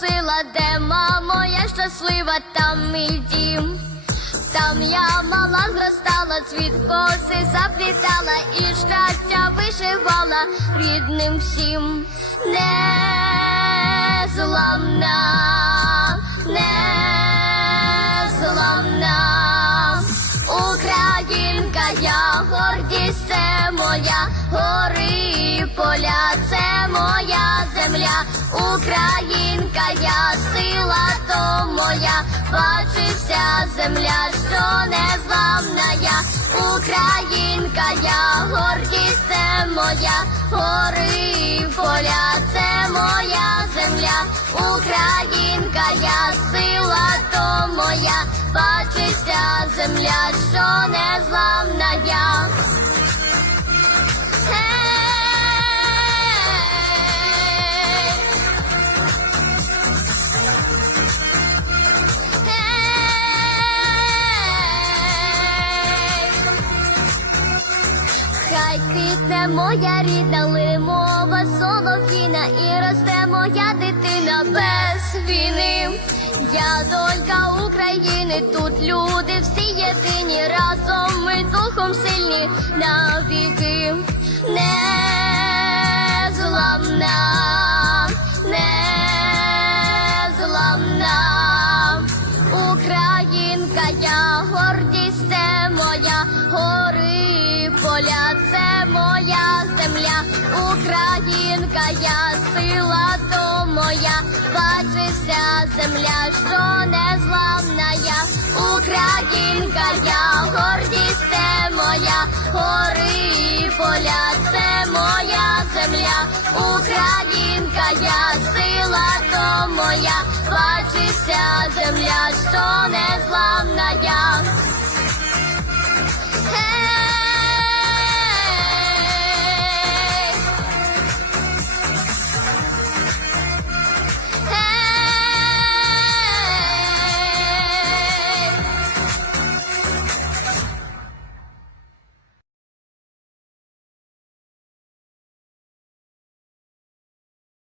сила, де мамо, я щаслива, там мій дім. Там я мала зростала, цвіт коси заплітала і щастя вишивала рідним всім. Незламна, незламна, Українка, я гордість земля, Українка, я сила то моя, бачиться земля, що незламна я, Українка, я гордість це моя, гори і поля, це моя земля, Українка, я сила то моя, бачиться земля, що незламна я. Хай квітне моя рідна лимова солов'їна і росте моя дитина без війни. Я донька України, тут люди всі єдині, разом ми духом сильні навіки. Незламна, незламна. Українка, я гордість це моя, гори і поля, це моя земля, Українка, я сила то моя, бачися земля, що незламна я, Українка, я гордість це моя, гори і поля, це моя земля, Українка, я сила то моя, бачися земля, що незламна.